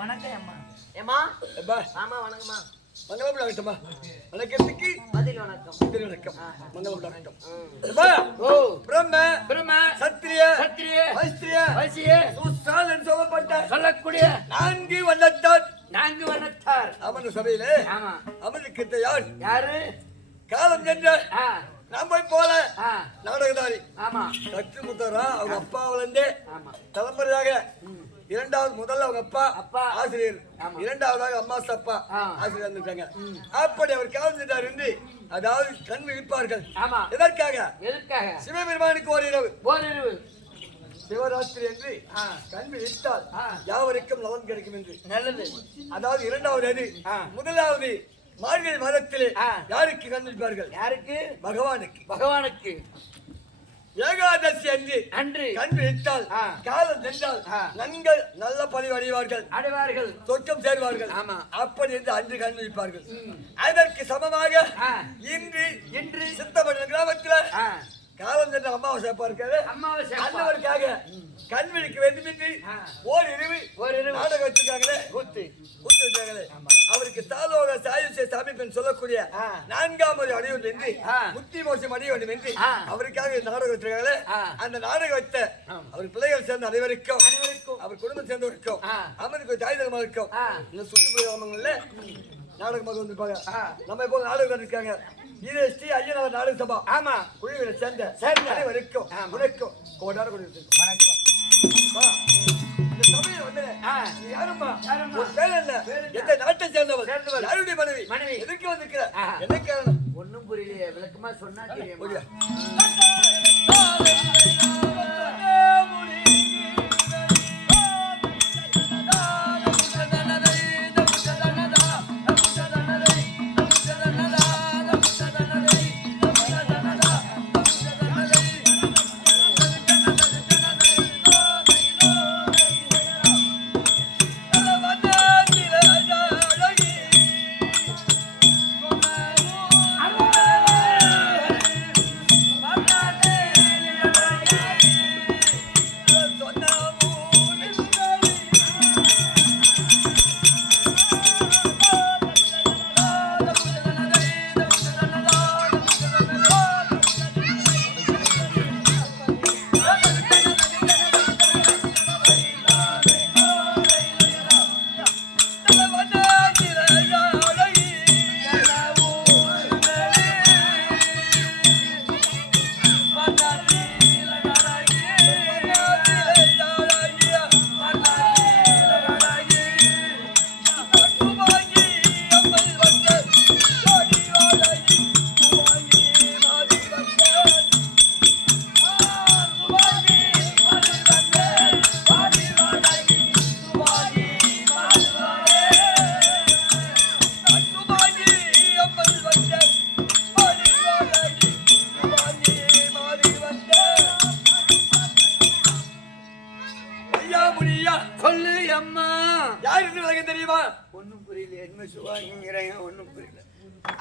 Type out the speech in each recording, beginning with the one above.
வணக்கம் அம்மா. ஏமா எப்பா ஆமா வணக்கம்மா. மங்களம் டாக்டர்மா. வணக்கத்துக்கு பதில் வணக்கம். பதில் வணக்கம். மங்களம் டாக்டர். எப்பா ஓ பிரம்ம சத்திரிய வைசிய சுசால் என்று சொல்லக்கூடிய நான்கு வண்ணத்தார் அமர்ந்த சபையிலே அமர்ந்திருக்கின்ற யாரு காலம் சென்ற நம்மை போல நாடகதாரி சற்று முத்தரா அவங்க அப்பாவிலிருந்தே தலைமுறையாக இரண்டாவது முதல்ல அவங்க அப்பா ஆசிரியர், இரண்டாவதாக அம்மா அப்பா ஆசிரியர் இருந்திருக்காங்க. அப்படி அவர் காலம் சென்றார் என்று அதாவது கண் விழிப்பார்கள். எதற்காக? சிவபெருமானுக்கு ஓரிரவு சிவராத்திரி என்று கண் விழித்தால் யாவருக்கும் நலன் கிடைக்கும் என்று. நல்லது. அதாவது இரண்டாவது அது. முதலாவது மார்கழி மாதத்திலே யாருக்கு கண் விழிப்பார்கள்? யாருக்கு? பகவானுக்கு. ஏகாதசி அன்று கண் விழித்தால் காலம் சென்றால் நன்கள் நல்ல பதிவு அடைவார்கள், சொர்க்கம் சேர்வார்கள். அப்படி என்று அன்று கண் விழிப்பார்கள். அதற்கு சமமாக இன்று சித்தப்பட்ட கிராமத்தில் காலம் சென்ற அமாவாசை இருக்காரு. அந்தவருக்காக கண் விழிக்க வேண்டும் என்று ஓரிரவு நாடகம் வச்சிருக்காங்களே, கூத்து வச்சிருக்காங்களே. அவருக்கு தாலோக சாயுச சாமிப்பெண் சொல்லக்கூடிய 4ஆம் அடையும் என்று முத்தி மோசம் அடைய வேண்டும் என்று அவருக்காக நாடகம் வச்சிருக்காங்களே. அந்த நாடகம் வைத்த அவர் பிள்ளைகள் சேர்ந்த அனைவருக்கும் அவர் குடும்பம் சேர்ந்தவருக்கும் அவருக்கு தாய் தரமா இருக்கும். இந்த சுற்றுப்புற கிராமங்கள்ல நாடகமாக வந்திருப்பாங்க. நம்ம இப்போ நாடகம் இருக்காங்க. ஸ்ரீ ஐயனார் நாடக சபா குழுவில சேர்ந்த அனைவருக்கும் உனக்கும் கோடான வணக்கம். இந்த சபையை வந்து யாருமா ஒரு பேர் என்ன, எந்த நாட்டை சேர்ந்தவர், யாருடைய மனைவி, எதுக்கு வந்திருக்கிற, என்ன காரணம்? ஒன்னும் புரியல, விளக்கமா சொன்னா தெரியும்.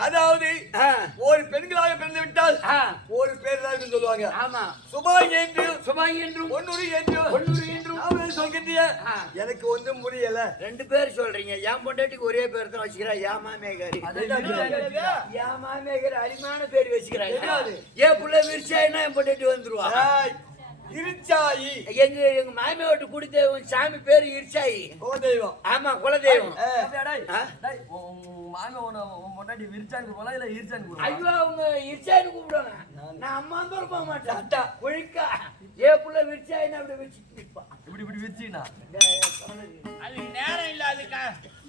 அதாவது ஒரு பெண்களாக பிறந்து விட்டால் ஒரு பேர் தான் சொல்லுவாங்க. சுபாய் என்றும் ஒன்னூறு என்றும் சொல்கிறிய. எனக்கு ஒன்றும் புரியல. ரெண்டு பேர் சொல்றீங்க. என் பொண்டாட்டிக்கு ஒரே பேர் தான் வச்சுக்கிறா. யாமாமேகாரி அருமையான பேர் வச்சுக்கிறாங்க. என் பிள்ளை விரிச்சாயினா என் பொண்டாட்டி வந்துருவா. இருச்சாயி எங்க மாமியோட்டு குடிதெய்வம் சாமி பேரு இருச்சாயி. குலதெய்வம். ஆமா குலதெய்வம். ஐயோ அவங்க இருச்சாயின்னு கூப்பிடுவாங்க. நான் அம்மா தான் போக மாட்டேன். ஒழுக்கா ஏ புள்ள விரிச்சாயின்னு அப்படி வச்சுட்டு இப்படி விரிச்சினா அதுக்கு நேரம் இல்ல.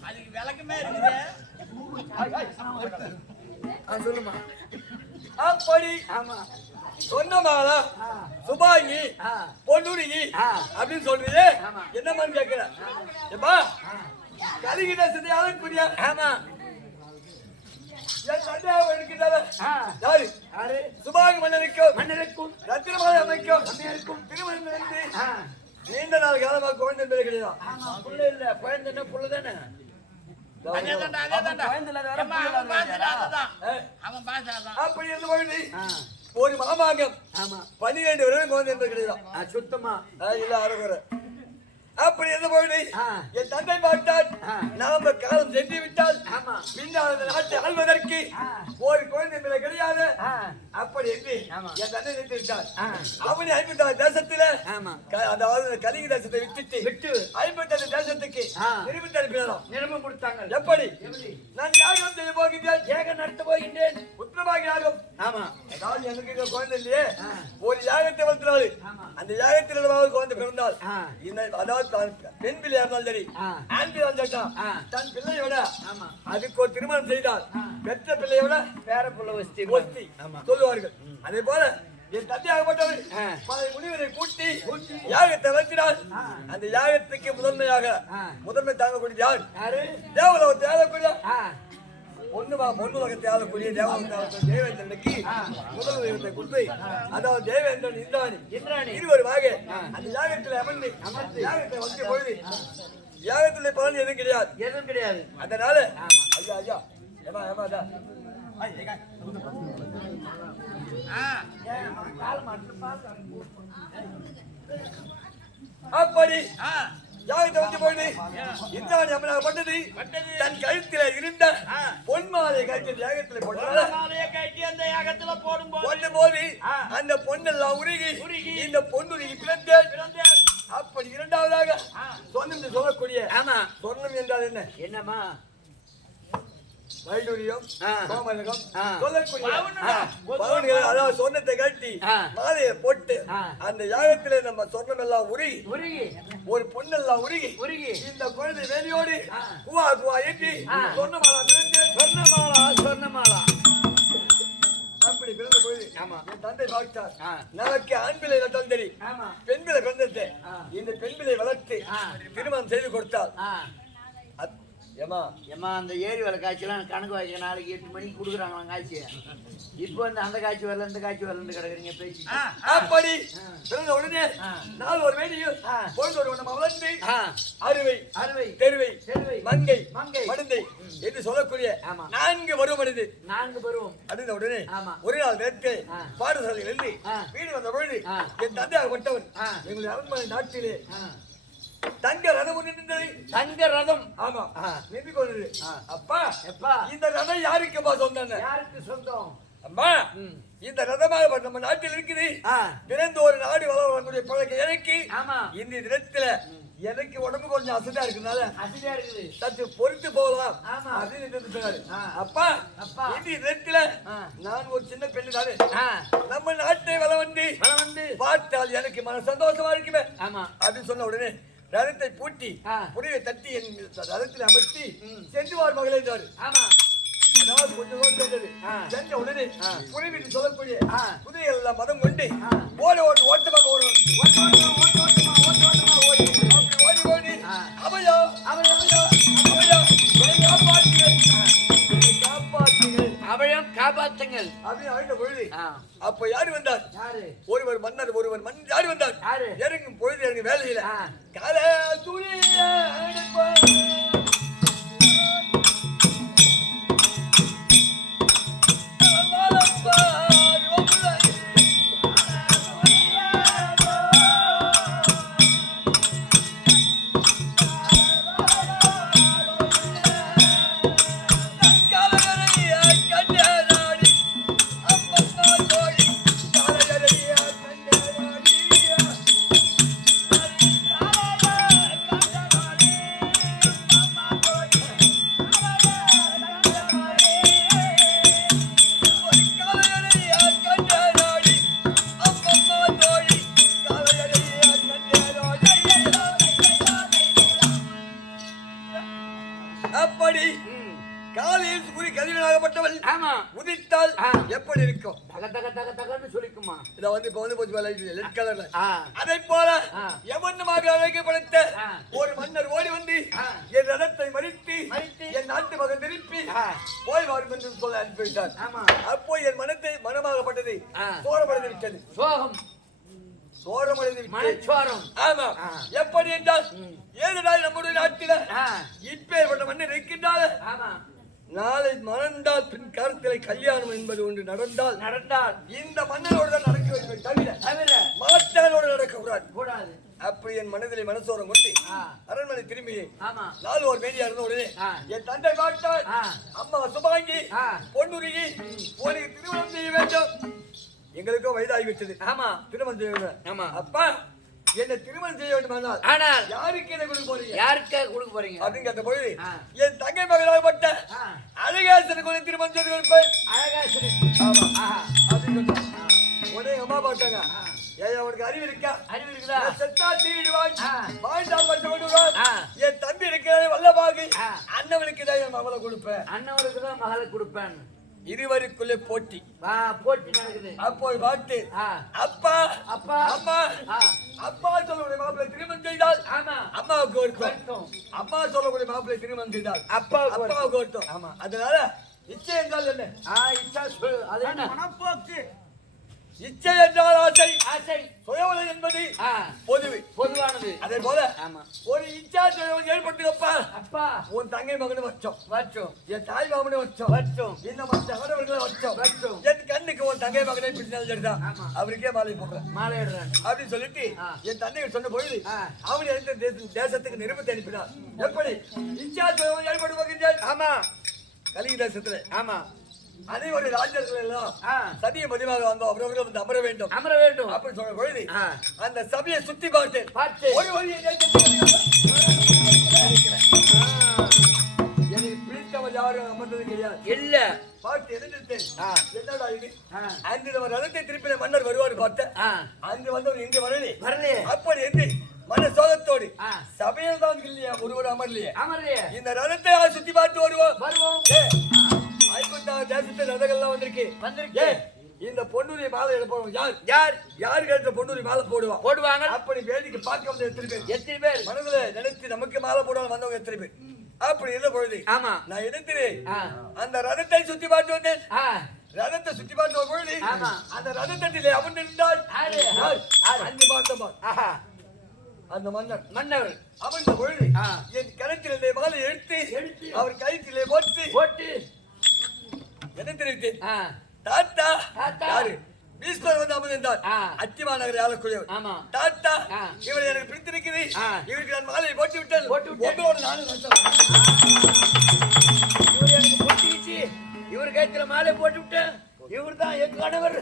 அதுக்கு விளக்கமே இருக்குது. சொல்லுமா. அப்படி ஆமா சொன்னமாலா சுபாங்கி பொன்னுரிங்கி அப்படின்னு சொல்றீங்க. என்னமான்னு கேட்கிற எப்பா கலிகிட்ட சிதையாலும் புரியா. ஆமா என் சண்டையாக எடுக்கிறாரு. யாரு? சுபாங்கி மன்னருக்கும் ரத்தினமாலை அமைக்கும் திருமணம் நடந்து நீண்ட நாள் காலமாக குழந்தை பேர் கிடையாது. புள்ள இல்ல, குழந்தைன்னா புள்ளதானே. அப்படி இருந்து ஒரு மாமாங்கம் 12 வருடம் குழந்தை என்பது கிடையாது. சுத்தமா இல்ல அரைக்குறை. அப்படி இருந்த பொழுது என் தந்தை பார்த்தால் நாம காலம் சென்று விட்டால் பின்னால் அந்த நாட்டை ஆள்வதற்கு ஒரு குழந்தை மேல கிடையாது அப்படி என்று என் தந்தை நின்று விட்டார். அவனி 56 தேசத்துல அதாவது கலிங்க தேசத்தை விட்டு 56 தேசத்துக்கு திரும்பி அனுப்பினாராம். நிரம்பம் கொடுத்தாங்க. எப்படி நான் யாகம் செய்ய போகின்றேன், ஏகம் நடத்த போகின்றேன். உத்தரமாக யாகம். ஆமா, அதாவது எனக்கு குழந்தை இல்லையே, ஒரு யாகத்தை வளர்த்தினாரு. அந்த யாகத்தில் குழந்தை பிறந்தால் அதாவது பெண் பிள்ளையா இருந்தாலும் சரி, ஆண் பிள்ளை வந்தாட்டான் தன் பிள்ளையோட அதுக்கு ஒரு திருமணம் செய்தால் பெற்ற பிள்ளையோட பேர புள்ள வஸ்தி சொல்லுவார்கள். அதே போல என் தந்தையாகப்பட்டவர் பல முனிவரை கூட்டி யாகத்தை வளர்த்தினார். அந்த யாகத்துக்கு முதன்மை தாங்கக்கூடிய யார்? தேவலோகத்தை ஆளக்கூடிய பொன்னுலகத்தை ஆளக்கூடிய தேவேந்திரனுக்கு முதல் உயரத்தை கொடுத்து, அதாவது தேவேந்திரன் இந்திராணி இருவருமாக அந்த யாகத்தில் அமர்ந்து யாகத்தை வந்த பொழுது யாகத்தில் பலன் எதுவும் கிடையாது. அதனால ஐயா ஐயா ஏமா ஏமாதா அப்படி யாகத்தை வந்து போயிடு இந்திராணி அம்மனாகப்பட்டது தன் கழுத்தில இருந்த பொன்மாலையை கழித்து யாகத்தில் போடும்போது அந்த பொண்ணெல்லாம் உருகி இந்த பொன்னுருகி பிறந்தேன். அப்படி இரண்டாவதாக சொன்னம் சொல்லக்கூடிய சொன்னம் என்றால் என்னமா வைடூரியம் கோமலகம் சொல்லக்கூடிய அதாவது சொன்னத்தை கட்டி மாலையை போட்டு அந்த யாகத்திலே நம்ம சொன்னம் எல்லாம் உருகி ஒரு பொண்ணெல்லாம் உருகி இந்த குழந்தை வேலையோடு குவா குவா ஏற்றி சொன்னமாலா அப்படி பிறந்த பொழுது என் தந்தை பார்த்தார். நமக்கு ஆண் பிள்ளை நட்டால் சரி, பெண் பிள்ளை பிறந்தது. இந்த பெண் பிள்ளை வளர்த்து திருமணம் செய்து கொடுத்தால் அந்த ஏரி வேலை காய்ச்சலாம் கணக்கு வாய்க்க நாளைக்கு 8 மணிக்கு கொடுக்குறாங்களா காய்ச்சி. இப்போ அந்த காய்ச்சி வரல இந்த காய்ச்சி வரலன்னு கிடக்குறீங்க பேச்சு. அப்படி பிறந்த உடனே நாள் ஒரு வேலையும் பொழுது ஒரு நம்ம வளர்ந்து அறுவை தெருவை மங்கை மடந்தை என்று சொல்லக்கூடிய 4 பருவம் அடைந்து 4 பருவம் அடைந்த உடனே ஒரு நாள் நேரத்தை பாடசாலையில் இருந்து வீடு வந்த பொழுது என் தந்தையாகப்பட்டவர் எங்களுடைய அரண்மனை நாட்டிலே தங்க ரதம் நின்றது. தங்க ரதம் ஆமா நின்று கொண்டது. அப்பா இந்த ரதம் யாருக்குப்பா சொந்தம்? யாருக்கு சொந்தம்? அம்மா இந்த ரதமாக நம்ம நாட்டில் இருக்குது. பிறந்த ஒரு நாடு வளரக்கூடிய பழக்கம் எனக்கு. இந்த தினத்துல எனக்கு உடம்பு கொஞ்சம் அசதியா இருக்குனால சற்று பொறுத்து போகலாம் அப்படின்னு. அப்பா இந்த தினத்துல நான் ஒரு சின்ன பெண்ணு தானே, நம்ம நாட்டை வளம் வந்து பார்த்தால் எனக்கு மன சந்தோஷமா இருக்குமே அப்படின்னு சொன்ன உடனே ரதத்தை பூட்டி புரிவை தட்டி என் ரதத்தில் அமர்த்தி சென்றுவார் மகளே என்றார். அதாவது கொஞ்சம் சென்றது. சென்ற உடனே புரிவிட்டு சொல்லக்கூடிய குதிரைகள் எல்லாம் மதம் கொண்டு ஓட்டமாக ஓடி அவையா காப்பாற்றுங்கள் அப்படின்னு அழைத்த பொழுது அப்ப யாரு வந்தார்? ஒருவர் மன்னர் யாரு வந்தார்? இறங்கும் பொழுது எனக்கு வேலையில கால உதித்தால் எப்படி இருக்கும்? சொல்லிக்குமா இத வந்து இப்ப வந்து போச்சு ரெட் கலர்ல. அதை போல எவனுமாக அழைக்கப்படுத்த ஒரு மன்னர் ஓடி வந்து என் ரதத்தை மறித்து என் நாட்டு மகன் திருப்பி போய் வரும் என்று சொல்ல அனுப்பிவிட்டார். அப்போ என் மனமாகப்பட்டது சோரமடைந்து விட்டது. சோரமடைந்து விட்டது. ஆமா எப்படி என்றால் 7 நாள் நம்முடைய நாட்டில இப்பேற்பட்ட மன்னர் இருக்கின்றார். நாளை மறந்தால் பின் கருத்திலே கல்யாணம் என்பது ஒன்று நடந்தால் இந்த மன்னனோடு தான் நடக்க வேண்டும் தவிர மாற்றானோடு நடக்க கூடாது. அப்படி என் மனதிலே மனசோரம் கொண்டு அரண்மனை திரும்பி நாலு ஒரு மேடியா இருந்த உடனே என் தந்தை பார்த்தால் அம்மா சுபாங்கி பொன்னுருகி உனக்கு திருமணம் செய்ய வேண்டும். எங்களுக்கும் வயதாகிவிட்டது. திருமணம் செய்ய வேண்டும். அப்பா என்ன திருமணம் செய்ய வேண்டும். ஆனால் யாருக்கு என்ன கொடுக்க போறீங்க? யாருக்காக கொடுக்க போறீங்க அப்படின்னு கேட்ட பொழுது என் தங்கை மகளாகப்பட்ட அழகாசனுக்கு திருமணம் செய்து கொடுப்பேன். உடனே அம்மா பார்த்தாங்க, அவனுக்கு அறிவு இருக்கா? அறிவு இருக்குதா? செத்தா தீடுவான், வாழ்ந்தால் வருஷம் என் தம்பி இருக்கிற வல்லபாகு அண்ணவனுக்கு தான் என் மகளை கொடுப்பேன். அண்ணவனுக்கு தான் மகளை கொடுப்பேன். இருவருக்குள்ளே போட்டி நடக்குது. அப்போது பார்த்து அப்பா அப்பா அம்மா அப்பா சொல்லக்கூடிய மாப்பிள்ளை திருமணம் செய்தால் அம்மாவுக்கு கொடுக்கும், அம்மா சொல்லக்கூடிய மாப்பிள்ளை திருமணம் செய்தால் அப்பாவுக்கு கொடுக்கும். அதனால இச்சை என்றால் என்ன? இச்சா சொல், அது என்ன? மனப்போக்கு. இச்சை என்றால் ஆசை, சுயவலை என்பது பொதுவானது. அதே போல ஒரு இச்சா ஏற்பட்டுப்பா, அப்பா உன் தங்கை மகனு வச்சோம், என் தாய் மாமனு வச்சோம், இந்த மற்ற அவரவர்களை வச்சோம், என் கண்ணுக்கு உன் தங்கை மகனை பிடிச்சால்தான் அவருக்கே மாலை போடுறேன், மாலை இடுறேன் அப்படின்னு சொல்லிட்டு என் தந்தைகள் சொன்ன பொழுது அவன் எந்த தேசத்துக்கு நிருபத்தை அனுப்பினார். எப்படி இச்சா ஏற்படுவாங்க? ஆமா, கலிங்க தேசத்துல. ஆமா, அனைவரும் ராஜர்கள் எல்லாம் சதிய மதியமாக வந்தோம், அவரவர்கள் வந்து அமர வேண்டும் அப்படின்னு சொன்ன பொழுது அந்த சபையை சுத்தி பார்த்தேன். ஒரு வழியை எனக்கு பிடித்தவர் யாரும் அமர்ந்தது கிடையாது. இல்ல பார்த்து எதிர்த்தேன். என்னடா இது? அன்று நம்ம ரதத்தை திருப்பின மன்னர் வருவார் பார்த்தேன். அன்று வந்தவர் இன்று வரலே. அப்படி என்று மன சோகத்தோடு சபையில் தான் இல்லையா ஒருவர் அமர்லையே. இந்த ரதத்தை சுத்தி பார்த்து வருவோம். தேசத்தில் ரதங்கள்லாம் வந்திருக்கு. இந்த பொன்னுரி மாலை எடுப்போம். யார் கேட்ட பொன்னுரி மாலை போடுவாங்க. அப்படி வேடிக்கை பார்க்க வந்து எத்தனை பேர் மனதில் நினைத்து நமக்கு மாலை போடுவாங்க வந்தவங்க எத்தனை பேர்? அப்படி இருந்த பொழுது நான் எடுத்துறேன் அந்த ரதத்தை சுத்தி பார்த்து வந்தேன். ரதத்தை சுத்தி பார்த்த பொழுது அந்த ரதத்தட்டிலே அமர்ந்திருந்தால் அஞ்சு பார்த்தோம். அந்த மன்னர் அமர்ந்த பொழுது என் கரத்திலே மாலை எடுத்து அவர் கயிற்றிலே போட்டு என்ன தெரிவித்தேன்? தாத்தா யாரு? பீஸ்வர் வந்து அமர்ந்தார். அத்திமா நகரை ஆளக்கூடியவர். தாத்தா இவரை எனக்கு பிடித்திருக்கிறது, இவருக்கு நான் மாலையை போட்டு விட்டேன். இவர் எனக்கு பொட்டிச்சு, இவர் கைத்துல மாலை போட்டு விட்டேன். இவர் தான் எங்க கணவர்,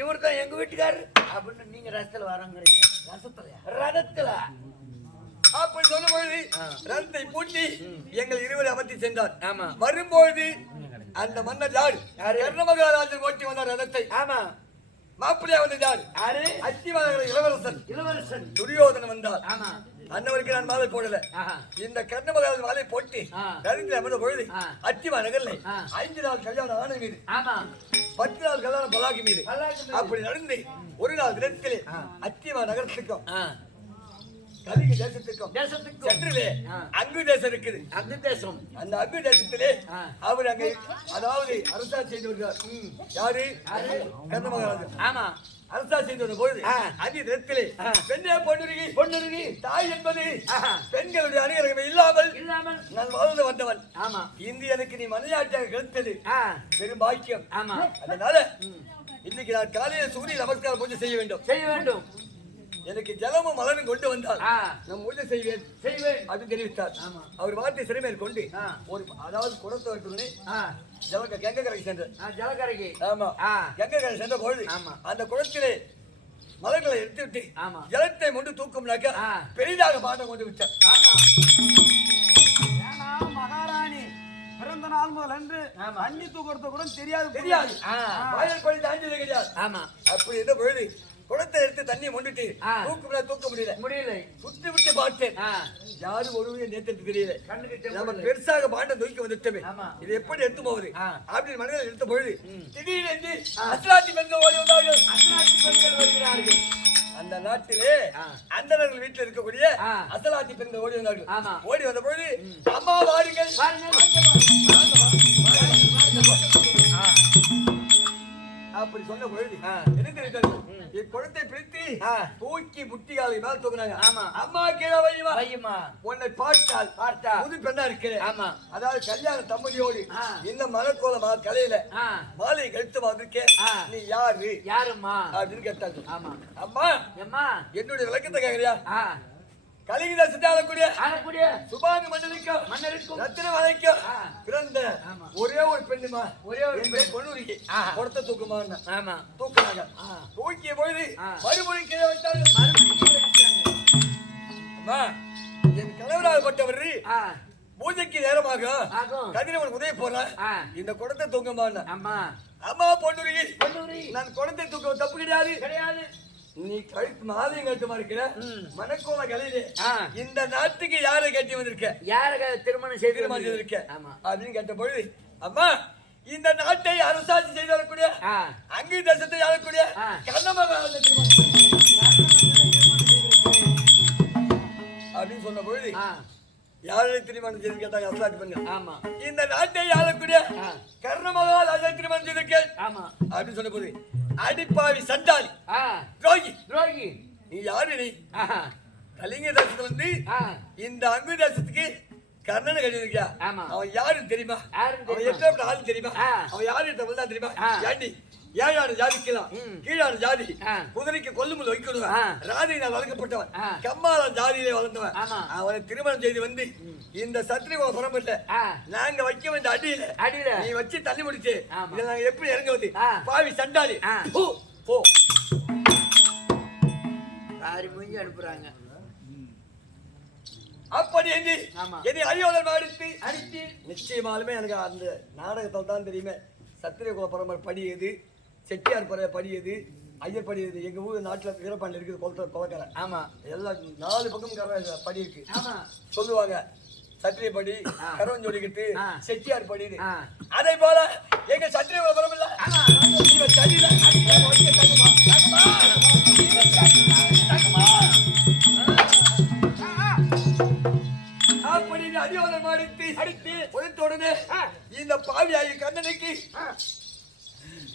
இவர் தான் எங்க வீட்டுக்காரர் அப்படின்னு நீங்க ரசத்துல வரங்கிறீங்க. ரதத்துல அப்படி சொல்லும் பொழுது ரதத்தை பூட்டி எங்கள் இருவரை அமர்த்தி சென்றார். வரும்பொழுது அந்த மன்னர் யாரு? கர்ணமகாராஜர் ஓட்டி வந்தார் ரதத்தை. மாப்பிள்ளையா வந்தது யாரு? அத்திமாநகர இளவரசன் துரியோதனன் வந்தார். அன்னவருக்கு நான் மாலை போடல. இந்த கர்ணமகாராஜர் மாலை போட்டு ரதத்தில் அமர்ந்த பொழுது அத்திமா நகர்ல 5 நாள் கல்யாணம் ஆன மீது 10 நாள் கல்யாணம் பலாகி மீது அப்படி நடந்து ஒரு நாள் தினத்திலே அத்திமா நகரத்துக்கும் கலிங்க தேசத்துக்கும் சென்றிலே அங்கு தேசம் இருக்குது. அங்கு தேசம், அந்த அங்கு தேசத்திலே அவர் அங்கே அதாவது அரசாட்சி செய்து வருகிறார். யாரு? கர்ணமகாராஜர். அரசாட்சி செய்து வந்த பொழுது அந்த இடத்திலே பெண்ணே பொன்னுருகி தாய் என்பது பெண்களுடைய அணிகலகமே இல்லாமல் நான் வாழ்ந்து வந்தவன். இன்று எனக்கு நீ மனையாட்டியாக கிடைத்தது பெரும் பாக்கியம். அதனால இன்னைக்கு நான் காலையில் சூரிய நமஸ்காரம் பூஜை செய்ய வேண்டும். எனக்கு ஜலமும் மலரும் கொண்டு வந்தால் நான் பூஜை செய்வேன் அப்படின்னு தெரிவித்தார். அவர் வார்த்தை சிறைமேல் கொண்டு ஒரு அதாவது குடத்தை எடுத்துன்னு கங்கை கரைக்கு சென்றார். ஜலக்கரைக்கு கங்கை கரை சென்ற பொழுது அந்த குடத்திலே மலர்களை எடுத்துவிட்டு ஜலத்தை கொண்டு தூக்கும்னாக்க பெரிதாக பாட்டம் கொண்டு விட்டார். மகாராணி பிறந்த நாள் முதல் அன்று அண்ணி தூக்குறது கூட தெரியாது. வாயில் கொண்டு தாண்டி கிடையாது. அப்படி இருந்த பொழுது குடத்தை எடுத்து தண்ணி மொண்டுட்டு தூக்க முடியல. சுத்தி விட்டு பார்த்தேன், யாரும் ஒருவரையும் நேற்று தெரியல. நம்ம பெருசாக பாண்டம் தூக்கி வந்துட்டோமே, இது எப்படி எடுத்து போகுது அப்படின்னு மனிதர்கள் எடுத்த பொழுது திடீரென்று அசலாட்சி பெண்கள் ஓடி வந்தார்கள். அந்த நாட்டிலே அந்தனர்கள் வீட்டில் இருக்கக்கூடிய அசலாட்சி பெண்கள் ஓடி வந்தார்கள். ஓடி வந்த பொழுது அம்மா வாருங்கள், அப்படி சொன்ன பொழுது என்ன தெரிவித்தார்கள் இக்குடத்தை பிரித்து தூக்கி முட்டிகாலை மேல் தூக்குனாங்க. ஆமா. அம்மா கீழே வையுமா வையுமா. உன்னை பார்த்தா புது பெண்ணா இருக்கிறேன். ஆமா. அதாவது கல்யாண தம்பதியோடு இந்த மலக்கோல கலையில மாலை கழுத்து வந்திருக்கேன். நீ யாருமா அப்படின்னு கேட்டாங்க. ஆமா. அம்மா அம்மா என்னுடைய விளக்கத்தை கேக்குறியா? கலிங்க தேசத்தை ஆளக்கூடிய சுபாங்க மன்னருக்கும் ரத்தின வளைக்கும் பிறந்த ஒரே ஒரு பெண்ணுமா, ஒரே ஒரு பெண் பொண்ணுரிக்கு கொடுத்த தூக்குமான்னு. ஆமா. தூக்குனாங்க. தூக்கிய பொழுது மறுபடி கீழே வைத்தாங்க. அம்மா என் கணவராகப்பட்டவர் பூஜைக்கு நேரமாக கதிரவன் உதய போறான். இந்த குடத்தை தூக்கமான அம்மா பொண்ணுரி நான் குடத்தை தூக்க தப்பு கிடையாது. நீ கழுத்து மாலையும் கட்டுமா இருக்கிற மனக்கோல கலையிலே இந்த நாட்டுக்கு யாரை கட்டி வந்திருக்க? யார திருமணம் செய்திருக்க அப்படின்னு கேட்ட பொழுது அம்மா இந்த நாட்டை அரசாட்சி செய்து வரக்கூடிய அங்கு தேசத்தை ஆளக்கூடிய கண்ணமாக அப்படின்னு சொன்ன பொழுது யாரை திருமணம் செய்து கேட்டாங்க? அரசாட்சி பண்ண இந்த நாட்டை ஆளக்கூடிய கர்ணமகால் அதை திருமணம் செய்திருக்கேன் அப்படின்னு சொன்ன போது அடிப்பாவி சண்டாளி துரோகி நீ யாரு? நீ கலிங்க தேசத்துல வந்து இந்த அங்கு தேசத்துக்கு கர்ணனை கட்டிருக்கியா? அவன் யாருன்னு தெரியுமா? அவன் எத்தனை ஆள் தெரியுமா? அவன் யாரு தமிழ்தான் தெரியுமா? ஏண்டி ஏழாடு ஜாதிக்கலாம் கீழாடு ஜாதி குதிரைக்கு கொல்லுமுள் வைக்கணும். ராதியினால் வளர்க்கப்பட்டவன் கம்மாள ஜாதியிலே வளர்ந்தவன். அவனை திருமணம் செய்து வந்து இந்த சத்திரிகோல புறம்புல நாங்க வைக்க வேண்டிய அடியில நீ வச்சு தள்ளி முடிச்சு இதை நாங்க எப்படி இறங்குவது? பாவி சண்டாளி போ மூஞ்சி அனுப்புறாங்க. அப்படி என்னை அயோதன் அடித்து நிச்சயமாலுமே எனக்கு அந்த நாடகத்தில் தான் தெரியுமே சத்திரியகுல பரம்பரை படி எது, செட்டியார் படி எது, ஐயர் படி எது. எங்க ஊர் நாட்டுல வீரப்பாண்டில் இருக்குது கொலக்கரை. ஆமா. எல்லாம் 4 பக்கம் படி இருக்கு. சொல்லுவாங்க சத்திரிய படி கரவஞ்சொலிக்கிட்டு செட்டியார் படி. அதே போல எங்க சத்திரியகுல பரம்பரை அப்படி அடியோதன் அடித்து உடனே இந்த பாவியாகி கண்ணனுக்கு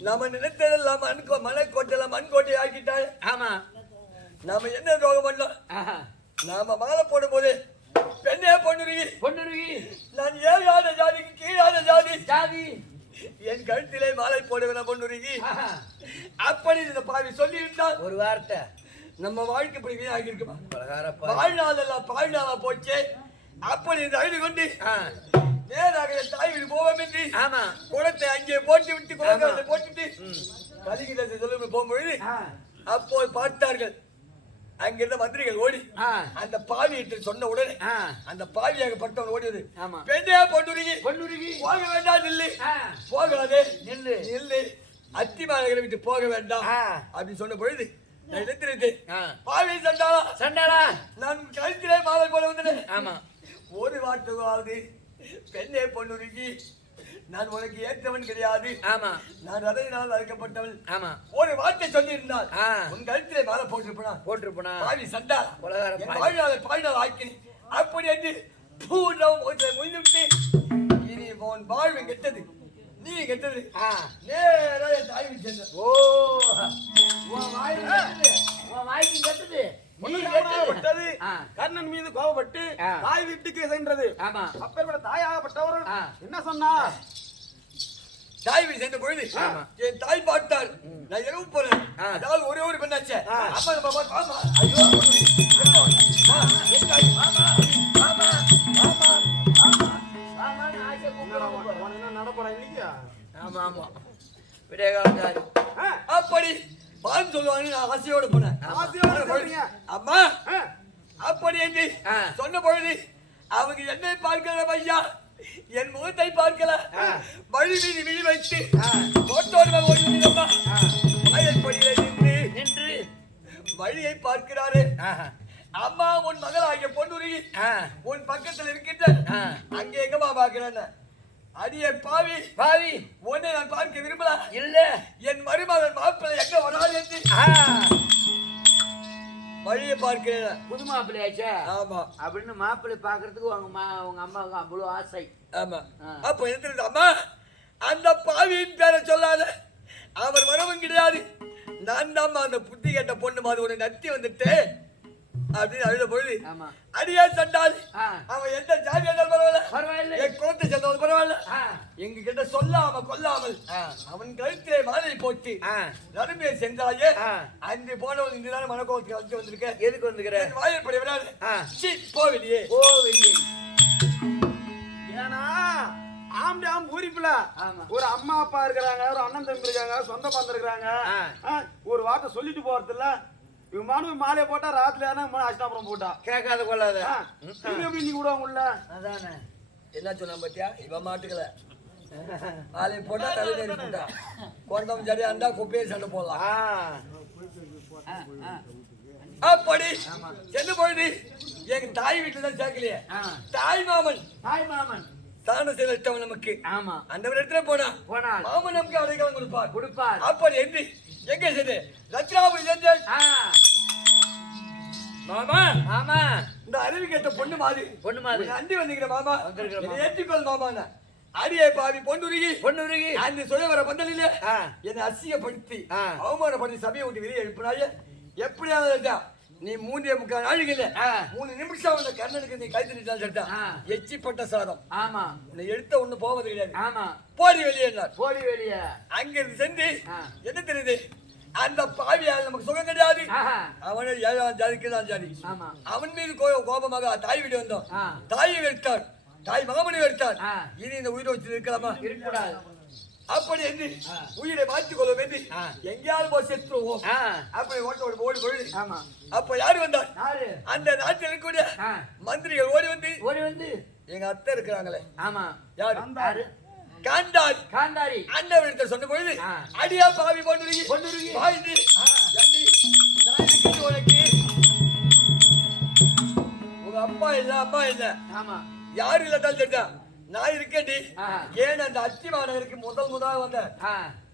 நாம நினைத்ததெல்லாம் மனக்கோட்டெல்லாம் மண்கோட்டை ஆக்கிட்டாள். ஆமா. நாம என்ன ரோகம் பண்ணோம்? நாம மாலை போடும் போது பெண்ணே பொண்ணுருகி நான் ஏழாத ஜாதிக்கு கீழாத ஜாதி என் கழுத்திலே மாலை போடுவேன் பொண்ணுருகி. அப்படி இந்த பாவி சொல்லி இருந்தால் ஒரு வார்த்தை நம்ம வாழ்க்கை இப்படி வீணாகி இருக்குமா? வாழ்நாளெல்லாம் பாழ்நாளா போச்சு. அப்படி அழுது கொண்டு நேராக தாய் வீடு போவோம் என்று குளத்தை அங்கே போட்டு விட்டு குளத்தை போட்டுட்டு கலிங்கத்தை சொல்ல போகும்பொழுது அப்போ பார்த்தார்கள் அங்கிருந்த மந்திரிகள் ஓடி அந்த பாவியிட்டு சொன்ன உடனே அந்த பாவியாகப்பட்டவன் ஓடியது பெண்ணே பொண்ணுருகி போக வேண்டாம் நில்லு போகாதே நில்லு அத்திமாநகரை விட்டு போக வேண்டாம் அப்படின்னு சொன்ன பொழுது நான் எடுத்துருந்தேன் பாவி சண்டாளா நான் கழுத்திலே மாலை போல வந்தேன். ஒரு வார்த்தையாவது பெண்ணே பொண்ணுருகி நான் உனக்கு ஏற்றவன் கிடையாது. நான் ரதையினால் அழைக்கப்பட்டவன். ஒரு வார்த்தை சொல்லி இருந்தால் உன் கழுத்திலே மாலை போட்டிருப்பா பாவி சண்டாளா பாய்நாள் ஆக்கி அப்படி என்று முடிந்துவிட்டு இனி உன் வாழ்வு கெட்டது நீ கெட்டது நேராக தாய் சென்ற. கர்ணன் மீது கோபப்பட்டு தாய் வீட்டுக்கு சென்றது. அப்பேற்பட்ட தாயாகப்பட்டவர் என்ன சொன்னார்? தாய் வீடு சென்ற பொழுது என் தாய் பார்த்தார். நான் இரவு போறேன். அதாவது ஒரே ஒரு பெண்ணாச்சே. அப்படி பான் சொல்லுவாங்க. நான் ஆசையோட போனேன். அம்மா அப்படி என்று சொன்ன பொழுது அவங்க என்னை பார்க்கல ஐயா, என் முகத்தை பார்க்கல. வழி மீது விழி வைத்து நின்று வழியை பார்க்கிறாரு. அம்மா உன் மகளாகிய பொன்னுருகி உன் பக்கத்தில் இருக்கின்ற அங்கே எங்கம்மா பார்க்கிறேன்? அடியே பாவி உன்னை நான் பார்க்க விரும்பல. இல்ல என் மருமகன் மாப்பிள்ளை எங்க வராது என்று வழியை பார்க்கிறேன். புது மாப்பிள்ளையாச்சா? ஆமா. அப்படின்னு மாப்பிள்ளை பாக்குறதுக்கு உங்க அம்மாவுக்கு அவ்வளவு ஆசை. ஆமா. அப்ப என்ன அம்மா அந்த பாவியின் பேரை சொல்லாத, அவர் வரவும் கிடையாது. நான் தான் அந்த புத்தி கேட்ட பொண்ணு மாதிரி உன்னை நட்டி வந்துட்டு அப்படின்னு அழுத பொழுது அடியா சண்டால் அவன் எந்த ஜாதி இருந்தாலும் பரவாயில்ல, என் குலத்தை சேர்ந்தவன் பரவாயில்ல, எங்க கிட்ட சொல்லாம கொல்லாமல் அவன் கழுத்திலே மாலை போட்டு நடுமையை சென்றாயே அன்று போனவன் இன்றுதான் மனக்கோலத்துக்கு வந்து வந்திருக்க. எதுக்கு வந்துக்கிற? வாயற்படி விடாது போ வெளியே, ஓ வெளியே. ஏன்னா ஊரிப்புல ஒரு அம்மா அப்பா இருக்கிறாங்க, ஒரு அண்ணன் தம்பி இருக்காங்க, சொந்த பந்தம் இருக்கிறாங்க. ஒரு வார்த்தை சொல்லிட்டு போறது இல்ல. இவன் மாணவி மாலையை போட்டா ராத்திரியான அஷ்டாபுரம் போட்டா கேட்காத கொள்ளாத எப்படி நீ விடுவாங்க உள்ள. அதானே என்ன சொன்னா பாத்தியா? இவன் மாட்டுக்கல மாலையை போட்டா தலைநேரி போட்டா கொண்டம் சரியா இருந்தா குப்பையை சண்டை போடலாம். அப்படி சென்று போயிடு. எங்க தாய் வீட்டுல தான் சேர்க்கலையே. தாய் மாமன் தான செய்தவன் நமக்கு. ஆமா, அந்த இடத்துல போனா மாமன் நமக்கு அடைக்கலம் கொடுப்பார். அப்படி என்று எங்க சென்று லட்சாபுரி சென்று மாமா இந்த அறிவு கேட்ட பொண்ணு மாதிரி அண்டி வந்திருக்கிற மாமா ஏற்றிக்கொள் மாமா. அடியே பாவி பொண்ணுருகி அந்த சுயவர பந்தலிலே என்னை அசிங்கப்படுத்தி அவமானப்படுத்தி சபையை விட்டு வெளியே எழுப்பினாயே. எப்படியாவது நீ 3.25 நாளைக்கு 3 நிமிஷம் அந்த கண்ணனுக்கு நீ கைத்து நிட்டால் சரிதா. எச்சிப்பட்ட சாதம். ஆமா, உன்னை எடுத்த ஒண்ணு போவது கிடையாது. ஆமா, போடி வெளியே, போடி வெளியே. அங்கிருந்து சென்று என்ன தெரியுது? அந்த பாவியால் நமக்கு சுகம் கிடையாது. அவனை 7ஆம் ஜாதிக்கு தான் ஜாதி. அவன் மீது கோபமாக தாய் வீடு வந்தோம். தாயை வெறுத்தார், தாய் மகமணி வெறுத்தார். இனி இந்த உயிரை வச்சு இருக்கலாமா? இருக்கக்கூடாது. அப்படி என்று உயிரை மாற்றிக் கொள்ளும் என்று எங்கேயாவது போய் செத்துருவோம். அப்படி ஓடி போய் அப்ப யாரு வந்தார்? அந்த நாட்டில் இருக்கக்கூடிய மந்திரிகள் ஓடி வந்து எங்க அத்தை இருக்கிறாங்களே. ஆமா, யாரு? காந்தாரி அண்ணன் சொன்ன பொழுது அடியா பாவி பொண்ணுருகி உனக்கு உங்க அப்பா இல்ல அம்மா இல்ல. ஆமா, யாரு இல்லட்டாலும் சரிதா, நான் இருக்கேன்டி. ஏன் அந்த அத்தி மாநகருக்கு முதலாக வந்த